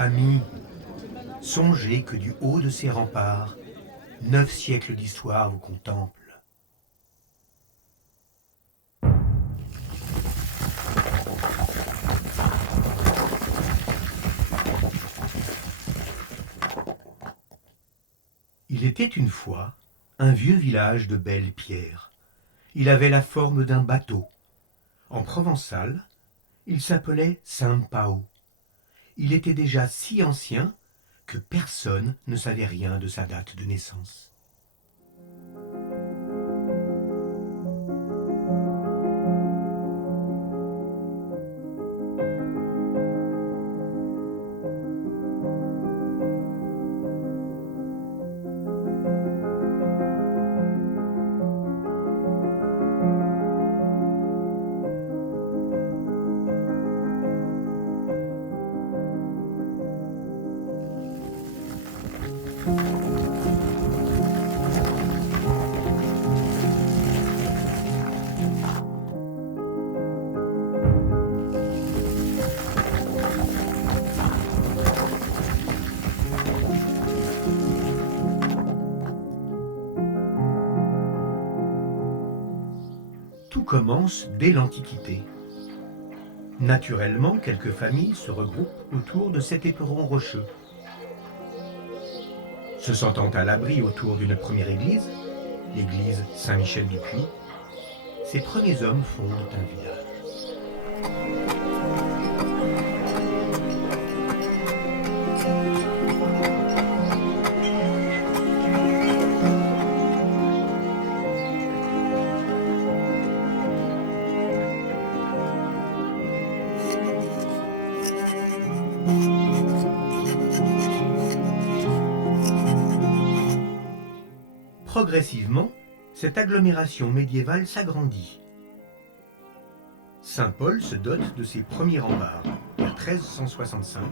Amis, songez que du haut de ces remparts, 9 siècles d'histoire vous contemplent. Il était une fois un vieux village de belles pierres. Il avait la forme d'un bateau. En provençal, il s'appelait Saint-Pao. Il était déjà si ancien que personne ne savait rien de sa date de naissance. Tout commence dès l'Antiquité. Naturellement, quelques familles se regroupent autour de cet éperon rocheux. Se sentant à l'abri autour d'une première église, l'église Saint-Michel-du-Puy, ces premiers hommes fondent un village. Progressivement, cette agglomération médiévale s'agrandit. Saint-Paul se dote de ses premiers remparts, vers 1365,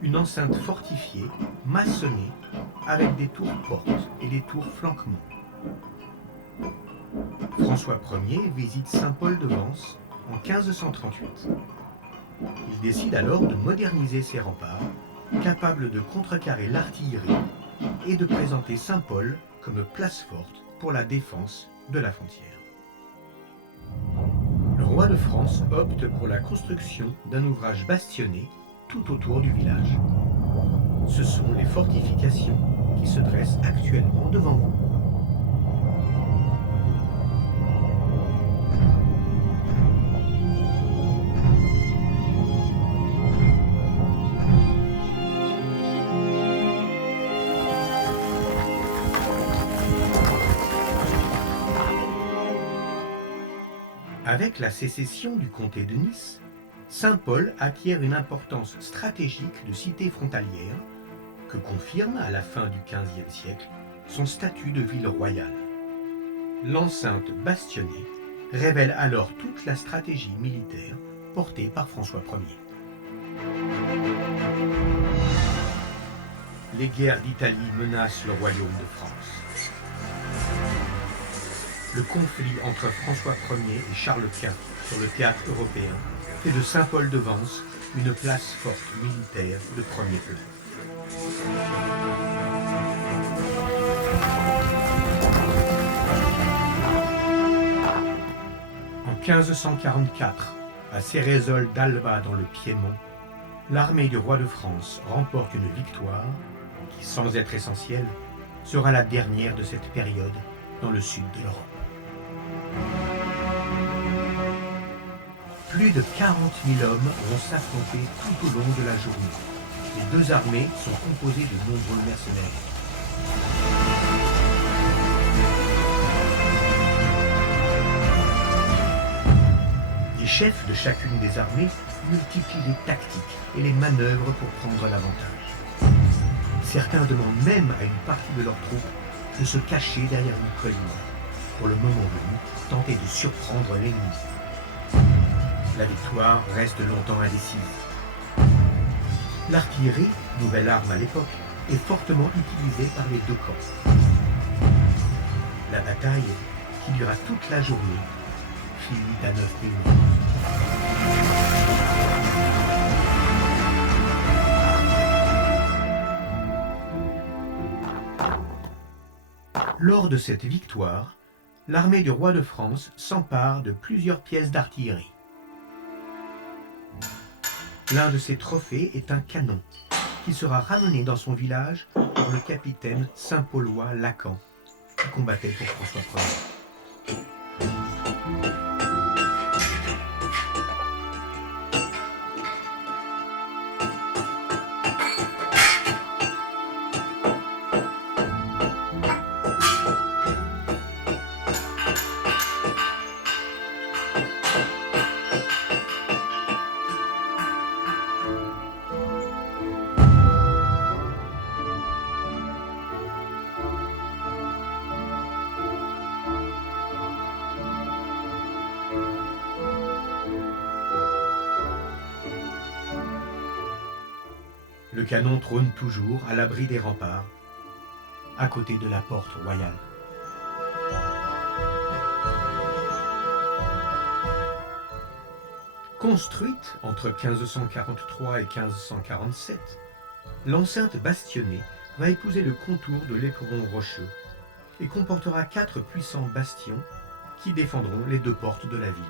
une enceinte fortifiée, maçonnée, avec des tours portes et des tours flanquements. François Ier visite Saint-Paul de Vence en 1538. Il décide alors de moderniser ses remparts, capables de contrecarrer l'artillerie et de présenter Saint-Paul comme place forte pour la défense de la frontière. Le roi de France opte pour la construction d'un ouvrage bastionné tout autour du village. Ce sont les fortifications qui se dressent actuellement devant vous. Avec la sécession du comté de Nice, Saint-Paul acquiert une importance stratégique de cité frontalière que confirme à la fin du XVe siècle son statut de ville royale. L'enceinte bastionnée révèle alors toute la stratégie militaire portée par François Ier. Les guerres d'Italie menacent le royaume de France. Le conflit entre François Ier et Charles Quint sur le théâtre européen fait de Saint-Paul de Vence une place forte militaire de premier plan. En 1544, à Cérézole d'Alba dans le Piémont, l'armée du roi de France remporte une victoire qui, sans être essentielle, sera la dernière de cette période dans le sud de l'Europe. Plus de 40 000 hommes vont s'affronter tout au long de la journée. Les deux armées sont composées de nombreux mercenaires. Les chefs de chacune des armées multiplient les tactiques et les manœuvres pour prendre l'avantage. Certains demandent même à une partie de leurs troupes de se cacher derrière une colline, pour le moment venu, tenter de surprendre l'ennemi. La victoire reste longtemps indécise. L'artillerie, nouvelle arme à l'époque, est fortement utilisée par les deux camps. La bataille, qui dura toute la journée, finit à 9 000 morts. Lors de cette victoire, l'armée du roi de France s'empare de plusieurs pièces d'artillerie. L'un de ses trophées est un canon qui sera ramené dans son village par le capitaine Saint-Paulois Lacan, qui combattait pour François Ier. Le canon trône toujours à l'abri des remparts, à côté de la porte royale. Construite entre 1543 et 1547, l'enceinte bastonnée va épouser le contour de l'éperon rocheux et comportera 4 puissants bastions qui défendront les 2 portes de la ville.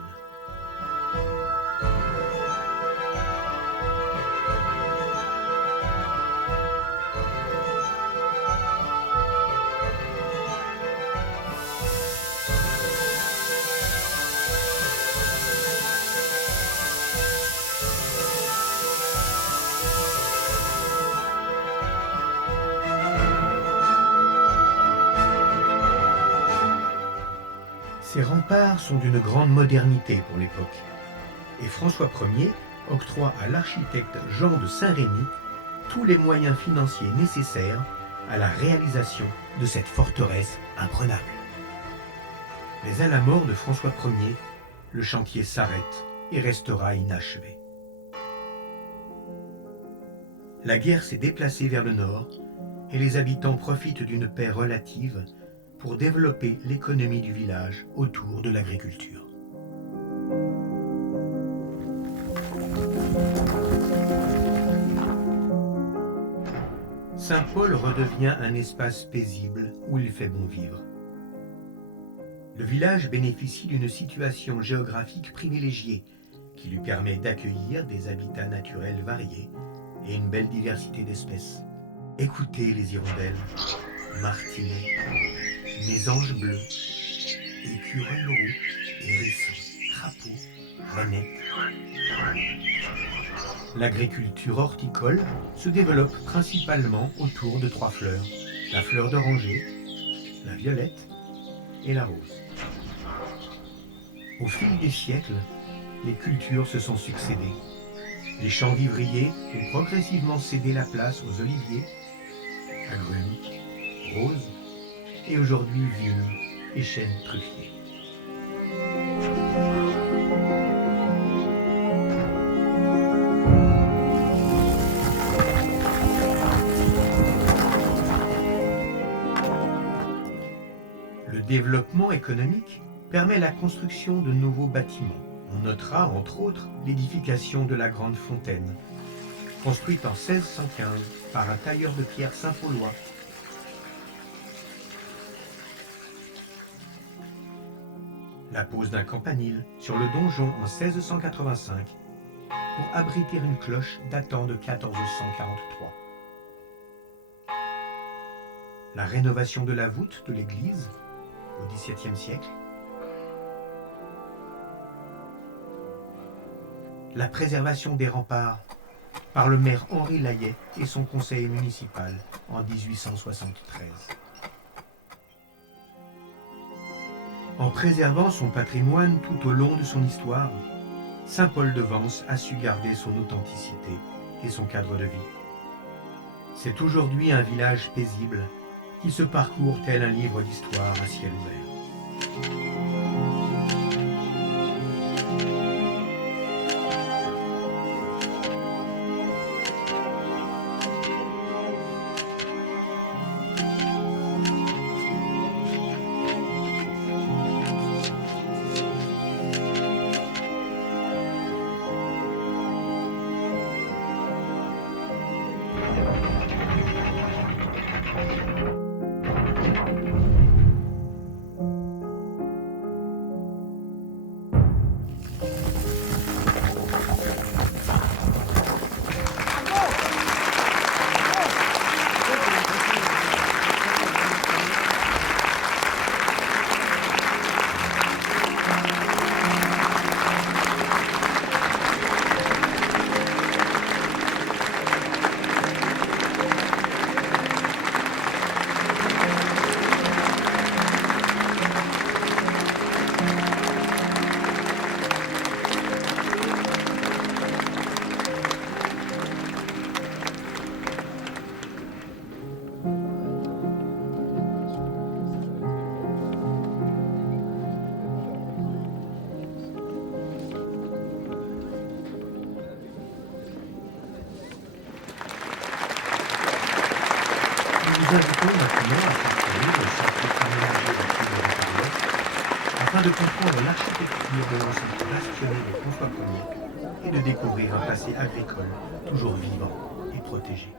Ces remparts sont d'une grande modernité pour l'époque, et François Ier octroie à l'architecte Jean de Saint-Rémy tous les moyens financiers nécessaires à la réalisation de cette forteresse imprenable. Mais à la mort de François Ier, le chantier s'arrête et restera inachevé. La guerre s'est déplacée vers le nord et les habitants profitent d'une paix relative pour développer l'économie du village autour de l'agriculture. Saint-Paul redevient un espace paisible où il fait bon vivre. Le village bénéficie d'une situation géographique privilégiée qui lui permet d'accueillir des habitats naturels variés et une belle diversité d'espèces. Écoutez les hirondelles, martinets, mésanges bleus, écureuils roux, hérissons, crapauds, rainettes. L'agriculture horticole se développe principalement autour de 3 fleurs, la fleur d'oranger, la violette et la rose. Au fil des siècles, les cultures se sont succédées. Les champs vivriers ont progressivement cédé la place aux oliviers, agrumes, roses et aujourd'hui vignes et chênes truffiers. Le développement économique permet la construction de nouveaux bâtiments. On notera entre autres l'édification de la Grande Fontaine, construite en 1615 par un tailleur de pierre Saint-Paulois. La pose d'un campanile sur le donjon en 1685 pour abriter une cloche datant de 1443. La rénovation de la voûte de l'église au XVIIe siècle. La préservation des remparts par le maire Henri Layet et son conseil municipal en 1873. En préservant son patrimoine tout au long de son histoire, Saint-Paul-de-Vence a su garder son authenticité et son cadre de vie. C'est aujourd'hui un village paisible qui se parcourt tel un livre d'histoire à ciel ouvert. Nous invitons maintenant à parcourir le centre aménagé de Cuire afin de comprendre l'architecture de l'enceinte bastonnée de François Ier et de découvrir un passé agricole toujours vivant et protégé.